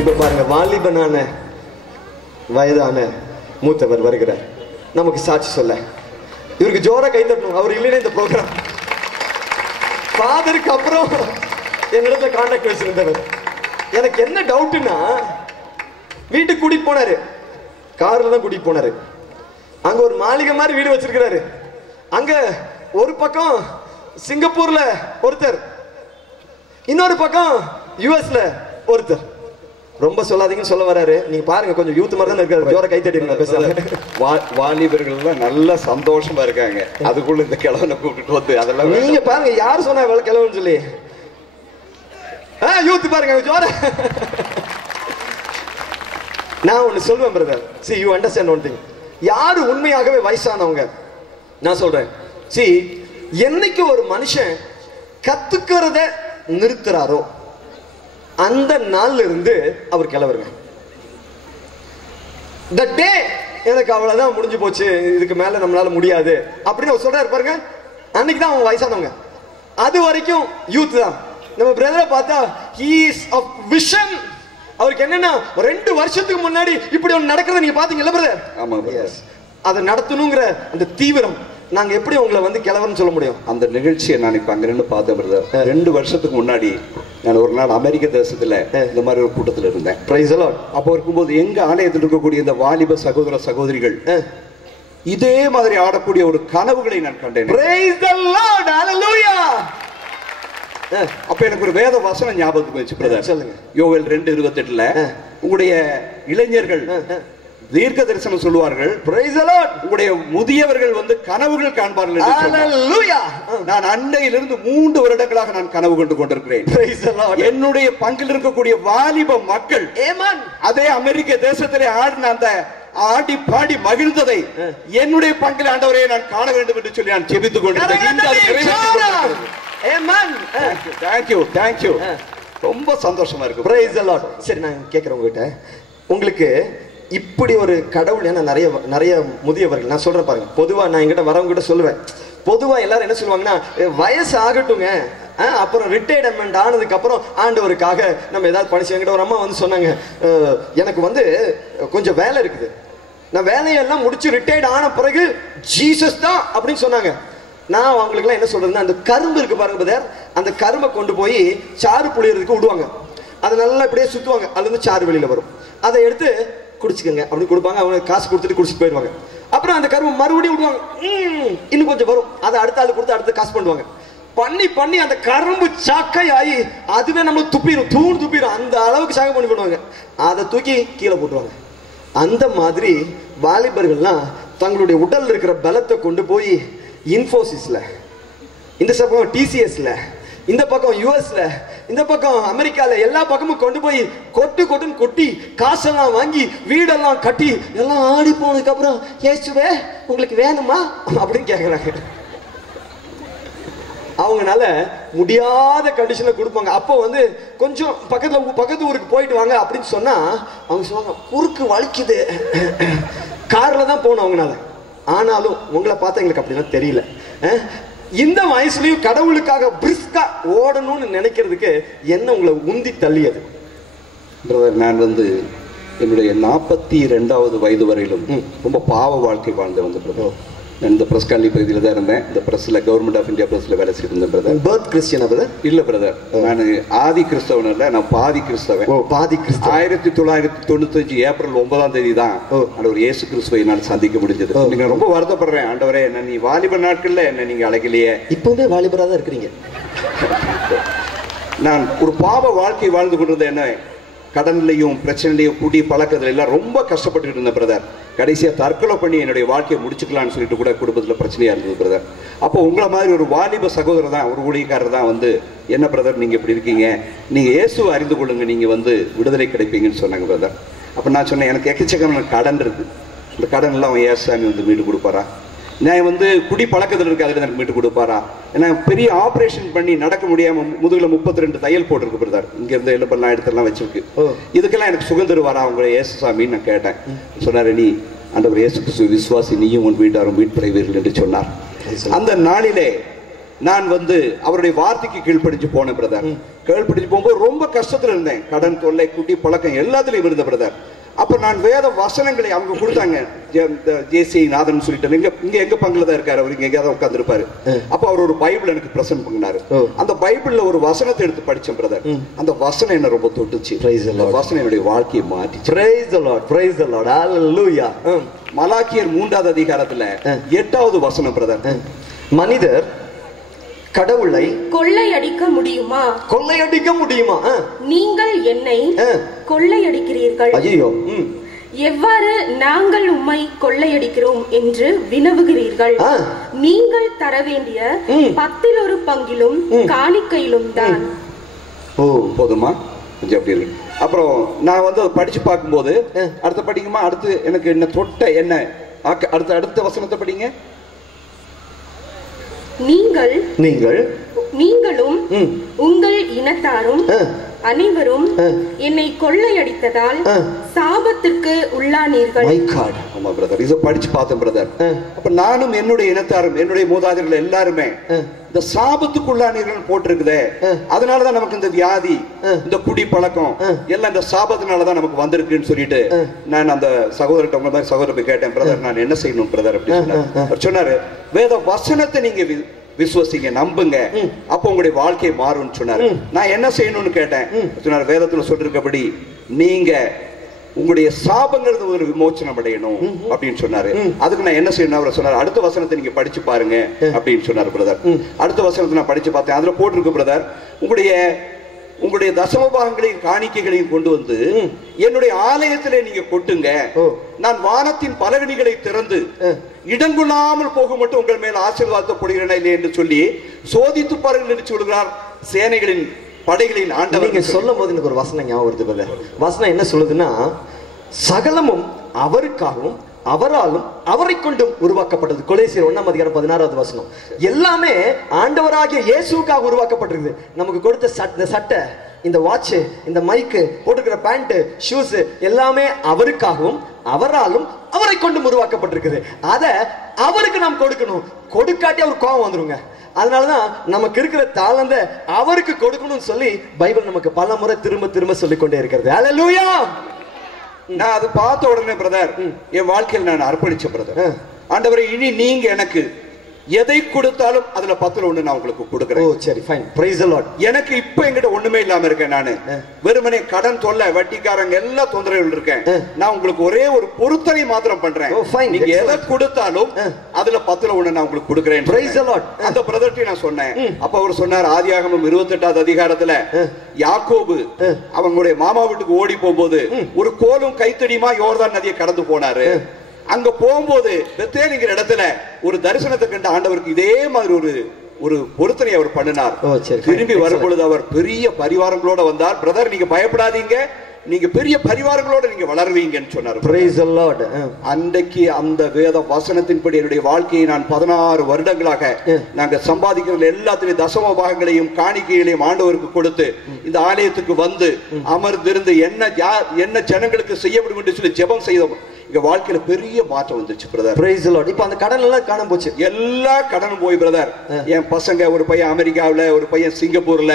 இப்ப பாருங்க, வாலிபனான வயதான மூத்தவர் வருகிறார் நமக்கு சாட்சி சொல்ல. இவருக்கு ஜோரா கை தட்டணும். அவர் இல்லைன்னா இந்த ப்ரோக்ராம். ஃபாதருக்கு அப்புறம் என்னிடத்துல கான்டாக்ட் வச்சிருந்தவர். எனக்கு என்ன டவுட்னா, வீட்டுக்கு கூட்டிட்டு போனாரு, கார்ல தான் கூட்டிட்டு போனாரு. அங்க ஒரு மாளிகை மாதிரி வீடு வச்சிருக்கிறாரு. அங்க ஒரு பக்கம் சிங்கப்பூர்ல ஒருத்தர், இன்னொரு பக்கம் யுஎஸ்ல ஒருத்தர். ரொம்ப சொல்லாதீங்கன்னு சொல்ல வராரு. நீங்க பாருங்க, கொஞ்சம் யூத் மாதிரி தான் இருக்காரு. ஜோர கை தட்டிடுங்க. பேசுறாங்க வாலிபர்கள் நல்ல சந்தோஷமா இருக்காங்க. அதுக்குள்ள இந்த கிழவனை கூப்பிட்டு வந்து அதெல்லாம் நீங்க பாருங்க, யாரு சொன்னா கிழவன் சொல்லி? யூத் பாருங்க ஜோர. நான் ஒண்ணு சொல்வேன் brother. see you understand one thing. யாரு உண்மையாகவே வயசானவங்க நான் சொல்றேன். see, என்னைக்கு ஒரு மனுஷன் கத்துக்கிறத நிறுத்துறாரோ அந்த நாள்ல இருந்து அவர் கிளவருங்க. the day எனக்கு அவ்வளவுதான் முடிஞ்சு போச்சு, இதுக்கு மேல நம்மளால முடியாது அப்படின்னு அவர் சொல்றாரு பாருங்க, அன்னைக்கு தான் அவங்க வயசானவங்க. அது வரைக்கும் யூத் தான். நம்ம பிரதரை பார்த்தா he is of vision. அவருக்கு என்னன்னா 2 வருஷத்துக்கு முன்னாடி இப்படி ஒன்று நடக்கிறத நீங்க பாத்தீங்கல்ல பிரதர்? ஆமா. அதை நடத்தணுங்கிற அந்த தீவிரம். நாங்க எப்படி உங்களை வந்து கிளவர்னு சொல்ல முடியும்? அந்த நிகழ்ச்சியை நான் இப்ப அங்க நின்று பார்த்தேன் பிரதர். 2 வருஷத்துக்கு முன்னாடி நான் ஒரு நாள் அமெரிக்க தேசத்துல இந்த மாதிரி ஒரு கூட்டத்தில் இருந்தேன். Price the Lord. அப்போ இருக்கும்போது எங்க ஆலயத்தில் இருக்கக்கூடிய இந்த வாலிப சகோதர சகோதரிகள் இதே மாதிரி ஆடக்கூடிய ஒரு கனவுகளை நான் கண்டேன். Praise the lord. ஹalleluya. அப்ப எனக்கு ஒரு வேத வசனம் ஞாபகத்துக்கு வந்துச்சு பிரதர். சொல்லுங்க. யோவேல் 2:28ல உங்களுடைய இளைஞர்கள் தீர்க்க தரிசனம் சொல்லுவார்கள். Price the Lord. உங்களுடைய முதியவர்கள் வந்து கனவுகள் காண்பார்கள் என்று சொன்னார். ஹalleluya. நான் அண்டையிலிருந்து 3 வருடங்களாக நான் கனவு கண்டு கொண்டிருக்கிறேன். Price the Lord. என்னுடைய பங்கில் இருக்கக்கூடிய வாலிப மக்கள் ஆமென். அதே அமெரிக்க தேசத்திலே ஆடின அந்த ஆடி பாடி மகிழ்ந்ததை என்னுடைய பங்கில் ஆண்டவரே நான் காண வேண்டும் என்று சொல்லி நான் ஜெபித்துக் கொண்டிருக்கிறேன். ஆமென். Thank you. ரொம்ப சந்தோஷமா இருக்கு. Price the Lord. சரி, நான் கேக்குறேன் உங்ககிட்ட, உங்களுக்கு இப்படி ஒரு கடவுள், ஏன்னா நிறைய முதியவர்கள் நான் சொல்றேன் பாருங்க. பொதுவா நான் என்கிட்ட வரவங்க கிட்ட சொல்லுவேன், பொதுவா எல்லாரும் என்ன சொல்லுவாங்கன்னா, வயசு ஆகட்டுங்க, அப்புறம் ரிட்டையர்மெண்ட் ஆனதுக்கு அப்புறம் ஆண்டவருக்காக நம்ம ஏதாவது பண்ணி செய்ய. என்கிட்ட ஒரு அம்மா வந்து சொன்னாங்க, எனக்கு வந்து கொஞ்சம் வேலை இருக்குது, நான் வேலையெல்லாம் முடிச்சு ரிட்டையர்ட் ஆன பிறகு ஜீசஸ் தான் அப்படின்னு சொன்னாங்க. நான் அவங்களுக்குலாம் என்ன சொல்றதுன்னா, அந்த கரும்பு இருக்கு பாருங்க பிரதர், அந்த கரும்பை கொண்டு போய் சாறு புளியறதுக்கு விடுவாங்க. அதை நல்லா இப்படியே சுத்துவாங்க, அதுல இருந்து சாறு வெளியில வரும். அதை எடுத்து குடிச்சுக்கங்க அப்படின்னு கொடுப்பாங்க. அவங்க காசு கொடுத்துட்டு குடிச்சிட்டு போயிடுவாங்க. அப்புறம் அந்த கரும்பு மறுபடியும் விடுவாங்க, இன்னும் கொஞ்சம் வரும். அதை அடுத்த ஆளு கொடுத்து அடுத்து காசு பண்ணுவாங்க. பண்ணி அந்த கரும்பு சாக்கை ஆகி அதுவே நம்ம துப்பிடும். அந்த அளவுக்கு சாக்கை பண்ணி பண்ணுவாங்க. அதை தூக்கி கீழே போட்டுருவாங்க. அந்த மாதிரி வாலிபர்கள்லாம் தங்களுடைய உடல் இருக்கிற பலத்தை கொண்டு போய் இன்ஃபோசிஸ்ல, இந்த பக்கம் டிசிஎஸ்ல, இந்த பக்கம் யுஎஸ்ல, இந்த பக்கம் அமெரிக்கால, எல்லா பக்கமும் கொண்டு போய் கொட்டுன்னு கொட்டி காசெல்லாம் வாங்கி வீடெல்லாம் கட்டி எல்லாம் ஆடி போனதுக்கு அப்புறம் ஏசுவே உங்களுக்கு வேணுமா அப்படின்னு கேட்கறாங்க. அவங்கனால முடியாத கண்டிஷன்ல கொடுப்பாங்க. அப்போ வந்து கொஞ்சம் பக்கத்து ஊருக்கு போயிட்டு வாங்க அப்படின்னு சொன்னா அவங்க சொல்லுவாங்க, குறுக்கு வலிக்குது, கார்ல தான் போகணும் அவங்கனால. ஆனாலும் உங்களை பார்த்தா எங்களுக்கு அப்படிலாம் தெரியல. இந்த வயசுலயும் கடவுளுக்காக பிரிஸ்கா ஓடணும்னு நினைக்கிறதுக்கு என்ன உங்களை உந்தி தள்ளியது? நான் வந்து என்னுடைய 42வது வயது வரையிலும் ரொம்ப பாவ வாழ்க்கை வாழ்ந்து வந்து பிரதர். நான் இந்த பிரஸ் காலனி பகுதியில் தான் இருந்தேன். இந்த பிரஸ்ல கவர்மெண்ட் ஆஃப் இந்தியா பிரஸ்ல வேலை செய்திருந்தேன் பிரதர். பர்த் கிறிஸ்டியனா பிரதர்? இல்ல பிரதர், நான் ஆதி கிறிஸ்தவன் இல்ல, நான் பாதி கிறிஸ்தவன். பாதி கிறிஸ்தவன். 1995 ஏப்ரல் 9ஆம் தேதி தான் ஆண்டவர் இயேசு கிறிஸ்துவை நான் சந்திக்க முடிஞ்சது. நீங்க ரொம்ப வருத்தப்படுறேன், ஆண்டவரே என்ன நீ வாலிப நாட்கள்ல என்ன நீங்க அழைக்கலையே. இப்பவுமே வாலிபரா தான் இருக்கிறீங்க. நான் ஒரு பாவ வாழ்க்கை வாழ்ந்து கொண்டிருந்தேன். என்ன கடன்லையும் பிரச்சனையிலையும் குடி பழக்கத்துல எல்லாம் ரொம்ப கஷ்டப்பட்டு இருந்தேன் பிரதர். கடைசியா தற்கொலை பண்ணி என்னுடைய வாழ்க்கையை முடிச்சுக்கலாம்னு சொல்லிட்டு கூட குடும்பத்துல பிரச்சனையா இருந்தது பிரதர். அப்போ உங்களை மாதிரி ஒரு வாலிப சகோதரர் தான், ஒரு ஊழியக்காரர் தான் வந்து, என்ன பிரதர் நீங்க இப்படி இருக்கீங்க, நீங்க இயேசுவை அறிந்து கொள்ளுங்க, நீங்க வந்து விடுதலை கிடைப்பீங்கன்னு சொன்னாங்க பிரதர். அப்ப நான் சொன்னேன், எனக்கு எக்கச்சக்கமான கடன் இருக்கு, இந்த கடன் எல்லாம் அவன் ஏசாமி வந்து மீட்டு கொடுப்பாரா, நான் வந்து குடி பழக்கத்தில் இருக்கு அதில் எனக்கு மீட்டு கொடுப்பாரா, ஏன்னா பெரிய ஆப்ரேஷன் பண்ணி நடக்க முடியாம முதுகுல 32 தையல் போட்டிருக்கு பிரதர், இங்க இருந்து எல்லாம் எடுத்துலாம் வச்சிருக்கு, இதுக்கெல்லாம் எனக்கு சுகம் தருவாரா உங்களை ஏசுசாமின்னு நான் கேட்டேன். சொன்னாரு, நீ ஆண்டவர் இயேசு கிறிஸ்து விசுவாசி, நீயும் உன் வீட்டாரும் மீட்படைவீர்கள் என்று சொன்னார். அந்த நாளிலே நான் வந்து அவருடைய வார்த்தைக்கு கீழ்ப்படிஞ்சு போனேன் பிரதர். கீழ்ப்படிஞ்சு போகும்போது ரொம்ப கஷ்டத்துல இருந்தேன். கடன் தொல்லை, குட்டி பழக்கம் எல்லாத்துலயும் இருந்த பிரதர். அப்ப நான் வேத வசனங்களை அவங்க கொடுத்தாங்க. ஜேசி நாதன் சொல்லிட்டு இங்க எங்க பங்குல தான் இருக்காரு, அவர் இங்க எங்கேயாவது உட்கார்ந்துருப்பாரு. அப்ப அவர் ஒரு பைபிள் எனக்கு பிரசன்ட் பண்ணாரு. அந்த பைபிள்ல ஒரு வசனத்தை எடுத்து படிச்சேன் பிரதர். அந்த வசனம் என்ன ரொம்ப தொட்டுச்சு. வசனம் என்னுடைய வாழ்க்கையை மாற்றிச்சு. Praise the Lord, praise the Lord, hallelujah. மலாக்கியர் 3வது அதிகாரத்துல 8வது வசனம் பிரதர். மனிதர் கடவுளை கொள்ளையடிக்க முடியுமா? கொள்ளையடிக்க முடியுமா? நீங்கள் என்னை கொள்ளையடிக்கிறீர்கள். ஐயோ, எவ்வாறு நாங்கள் உம்மை கொள்ளையடிக்கிறோம் என்று வினவுகிறீர்கள். நீங்கள் தர வேண்டிய 10ல் 1 பங்கிலும் காணிக்கையிலும் தான். ஓ, போதுமா? கொஞ்சம் அப்படி இருக்கு. அப்புறம் நான் வந்து படிச்சு பார்க்கும்போது அடுத்த படிக்குமா, அடுத்து எனக்கு என்ன தொட்ட என்ன அடுத்த வசனத்தை படிங்க. நீங்களும் உங்கள் இனத்தாரும் அனைவரும் என்னை கொள்ளையடித்ததால் சாபத்திற்கு உள்ளானீர்கள். ஆமா பிரதர், இதை படிச்சு பார்த்தேன் பிரதர். அப்ப நானும் என்னுடைய இனத்தாரும் என்னுடைய மூதாதையர்கள் எல்லாருமே இந்த சாபத்துக்குள்ளானீர்கள் போட்டிருக்குதே. அதனாலதான் நமக்கு இந்த வியாதி, இந்த குடி பழக்கம் எல்லாம் இந்த சாபத்தினாலதான் நமக்கு வந்திருக்குன்னு சொல்லிட்டு நான் அந்த சகோதரர்கிட்ட உங்க மாதிரி சகோதரர் போய் கேட்டேன். பிரதர் நான் என்ன செய்யணும் பிரதர் அப்படின்னு சொன்னாரு. வேத வசனத்தை நீங்க விசுவசிங்க, நம்புங்க, அப்ப உங்களுடைய வாழ்க்கை மாறும்னு சொன்னாரு. நான் என்ன செய்யணும்னு கேட்டேன். சொன்னாரு வேதத்துல சொல்லிருக்கபடி நீங்க உங்களுடைய சாபங்கிறது ஒரு விமோச்சனம் அடையணும் அப்படின்னு சொன்னாரு. அதுக்கு நான் என்ன செய்யணும் அவர் சொன்னாரு. அடுத்த வசனத்தை நீங்க படிச்சு பாருங்க அப்படின்னு சொன்னாரு பிரதர். அடுத்த வசனத்தை நான் படிச்சு பார்த்தேன். அதுல போட்டிருக்கு பிரதர், உங்களுடைய தசமபாகங்களையும் காணிக்கைகளையும் கொண்டு வந்து என்னுடைய ஆலயத்திலே நீங்க கொட்டுங்க. நான் வானத்தின் பலகணிகளை திறந்து இடங்குள்ளாமல் போக மட்டும் உங்கள் மேல் ஆசீர்வாதப்படுகிறேன் இல்லை என்று சொல்லி சோதித்து பாருங்கள் என்று சொல்கிறார் சேனைகளின் படைகளின் ஆண்டவர். நீங்க சொல்லும் போது எனக்கு ஒரு வசனம் ஞாபகம் வருது. வசனம் என்ன சொல்லுதுன்னா, சகலமும் அவருக்காகவும் அவராலும் அவரை கொண்டும் உருவாக்கப்பட்டது. கொலோசியர் 1ஆம் அதிகாரம் 16வது வசனம். எல்லாமே ஆண்டவராகிய இயேசுவுக்காக உருவாக்கப்பட்டிருக்குது. நமக்கு கொடுத்த இந்த சட்டை, இந்த வாட்ச், இந்த மைக்கு, போட்டுக்கிற பேண்ட், ஷூஸ் எல்லாமே அவருக்காகவும் அவராலும் அவரை கொண்டும் உருவாக்கப்பட்டிருக்குது. அத அவருக்கு நாம் கொடுக்கணும். கொடுக்காட்டி அவர் கோபம் வந்துருங்க. அதனாலதான் நமக்கு இருக்கிற தாளந்த அவருக்கு கொடுக்கணும்னு சொல்லி பைபிள் நமக்கு பல முறை திரும்ப திரும்ப சொல்லிக் கொண்டே இருக்கிறது. ஹல்லேலூயா. நான் அது பார்த்த உடனே பிரதர் என் வாழ்க்கையில் நான் அர்ப்பணிச்ச பிரதர். ஆண்டவரே, இனி நீங்க எனக்கு எதை கொடுத்தாலும் அதுல 10ல் 1 நான் உங்களுக்கு கொடுக்கிறேன். ஓ சரி, ஃபைன். Price the Lord. எனக்கு இப்ப என்கிட்ட ஒண்ணுமே இல்லாம இருக்கேன். நானு வெறுமனே கடன் தொல்லை, வட்டிக்காரங்க எல்லா தொந்தரவுகள் இருக்கேன். நான் உங்களுக்கு ஒரே ஒரு பொருத்தனை மாத்திரம் பண்றேன். நீங்க எதை கொடுத்தாலும் அதுல 10ல் 1 நான் உங்களுக்கு கொடுக்கிறேன். Price the Lord. அந்த பிரதர்ட்ட நான் சொன்னேன். அப்ப அவர் சொன்னார், ஆதியாகமம் 28வது அதிகாரத்துல யாக்கோபு அவங்களுடைய மாமா வீட்டுக்கு ஓடி போகும்போது ஒரு கோலும் கைத்தடியுமா யோர்தான் நதியை கடந்து போனாரு. அங்க போகும்போது பெத்தேலுங்கிற இடத்துல ஒரு தரிசனத்தை கண்ட ஆண்டவருக்கு இதே மாதிரி ஒரு பொருத்தனை அவர் பண்ணினார். திரும்பி வரும்பொழுது அவர் பெரிய பரிவாரங்களோட வந்தார். பிரதர் நீங்க பயப்படாதீங்க, நீங்க பெரிய பரிவாரங்களோட நீங்க வளருவீங்கன்னு சொன்னார். Praise the Lord. அன்றைக்கு அந்த வேத வசனத்தின்படி என்னுடைய வாழ்க்கையை நான் 16 வருடங்களாக நாங்க சம்பாதிக்கிற எல்லாத்திலையும் தசம பாகங்களையும் காணிக்கைகளையும் ஆண்டவருக்கு கொடுத்து இந்த ஆலயத்துக்கு வந்து அமர்ந்திருந்து என்ன ஜனங்களுக்கு செய்ய முடியும் என்று சொல்லி ஜெபம் செய்தோம். எங்க வாழ்க்கையில பெரிய மாற்றம் வந்துச்சு பிரதர். Praise the Lord. இப்ப அந்த கடன் எல்லாம் காணாம போச்சு. எல்லா கடனும் போய் பிரதர். என் பசங்க ஒரு பையன் அமெரிக்காவுல, ஒரு பையன் சிங்கப்பூர்ல,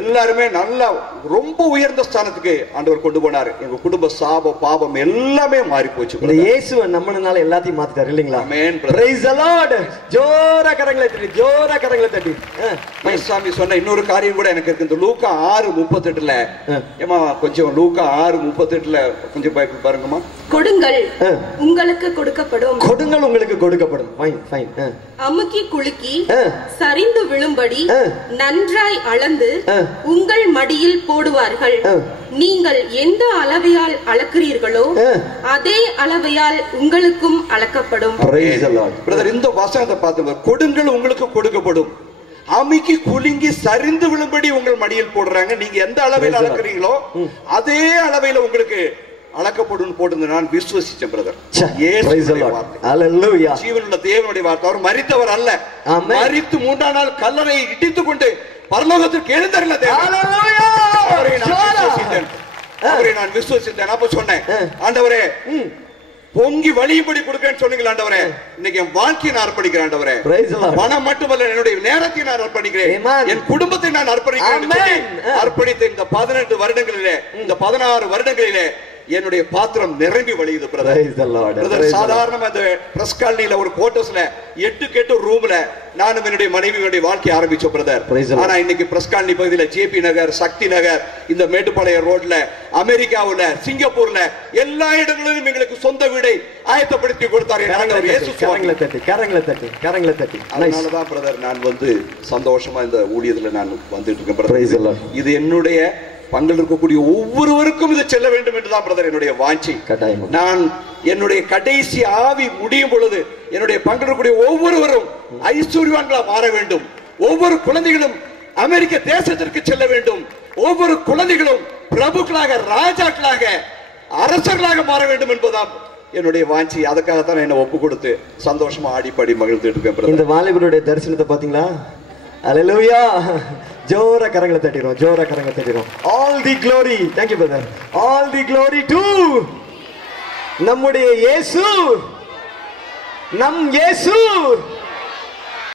எல்லாருமே நல்லா ரொம்ப உயர்ந்த ஸ்தானத்துக்கு ஆண்டவர் கொண்டு போனாரு. எங்க குடும்ப சாப பாவம் எல்லாமே மாறி போச்சு. இயேசுவை நம்மனால எல்லாத்தையும் மாத்திட்டாரு இல்லீங்களா? ஆமென். Praise the Lord. ஜோரா கரங்களை தட்டி. சாமி சொன்ன இன்னொரு காரியம் கூட எனக்கு இருக்கு. இந்த லூக்கா 6:38ல ஏமா கொஞ்சம் லூக்கா 6:38ல கொஞ்சம் பாருங்கம்மா. கொடுங்கள் உங்களுக்கு கொடுக்கப்படும். கொடுங்கள் உங்களுக்கு கொடுக்கப்படும். Fine fine. அமுக்கி குலுக்கி சரிந்து விழும்படி நன்றாய் அளந்து உங்கள் மடியில் போடுவார்கள். நீங்கள் எந்த அளவையால் அளக்கிறீர்களோ அதே அளவையால் உங்களுக்கும் அளக்கப்படும். பிரதர் இந்த வசனத்தை பார்த்து, கொடுங்கள் உங்களுக்கு கொடுக்கப்படும், அமுக்கி குலுங்கி சரிந்து விழும்படி உங்கள் மடியில் போடுறாங்க. நீங்க எந்த அளவையில் அளக்கிறீங்களோ அதே அளவையில உங்களுக்கு அளக்கப்படும் போட்டு நான் விசுவசிச்சேன் பிரதர். ஜீவனுள்ள தேவனுடைய வார்த்தை. அவர் மரித்தவர் அல்ல, மரித்து 3ஆம் நாள் கல்லறை இடித்துக் கொண்டு பரலோகத்திற்கு எழுந்தருள அவரை நான் விசுவசித்தேன். அப்ப சொன்னேன், ஆண்டவரே பொங்கி வழியும்படி கொடுக்கேன்னு சொன்னீங்களா ஆண்டவரே, இன்னைக்கு என் வாழ்க்கையை நான் அர்ப்பணிக்கிறேன் ஆண்டவரே. பணம் மட்டுமல்ல, என்னுடைய நேரத்தை நான் அர்ப்பணிக்கிறேன், என் குடும்பத்தை நான் அர்ப்பணிக்கிறேன். அர்ப்பணித்த இந்த 18 வருடங்களிலே, இந்த 16 வருடங்களிலே என்னுடைய பாத்திரம் நிரம்பி வழியுது பிரதர். சாதாரணமா இந்த பிரஸ் காலனில ஒரு குவார்டர்ஸ்ல 8 ரூம்ல நானும் என்னுடைய மனைவியுடைய வாழ்க்கை ஆரம்பிச்சோம் பிரதர். ஆனா இன்னைக்கு பிரஸ் காலனி பகுதியில ஜேபி நகர், சக்தி நகர், இந்த மேட்டுப்பாளையம் ரோட்ல, அமெரிக்காவுல, சிங்கப்பூர்ல எல்லா இடங்களிலும் எங்களுக்கு சொந்த வீடை ஆயத்தப்படுத்தி கொடுத்தாரு. அதனாலதான் பிரதர் நான் சந்தோஷமா இந்த ஊழியத்துல நான் வந்துட்டு இருக்கேன் பிரதர். இது என்னுடைய பங்கில் இருக்கக்கூடிய ஒவ்வொருவருக்கும் இது செல்ல வேண்டும் என்றுதான் பிரதர் என்னுடைய வாஞ்சி. நான் என்னுடைய கடைசி ஆவி முடியும் பொழுது என்னுடைய பங்கில் இருக்கக்கூடிய ஒவ்வொருவரும் ஐஸ்வர்யவான்களா மாற வேண்டும். ஒவ்வொரு குழந்தைகளும் அமெரிக்க தேசத்திற்கு செல்ல வேண்டும். ஒவ்வொரு குழந்தைகளும் பிரபுக்களாக, ராஜாக்களாக, அரசர்களாக மாற வேண்டும் என்பதுதான் என்னுடைய வாஞ்சி. அதுக்காகத்தான் என்ன ஒப்பு கொடுத்து சந்தோஷமா ஆடி பாடி மகிழ்ந்துட்டு இருக்கேன். இந்த வாலிபருடைய தரிசனத்தை பாத்தீங்களா? அல்லேலூயா. ஜோர கரங்களை தட்டிரோம், ஜோர கரங்களை தட்டிரோம். All the glory, thank you brother. All the glory to நம்முடைய இயேசு, நம் இயேசு.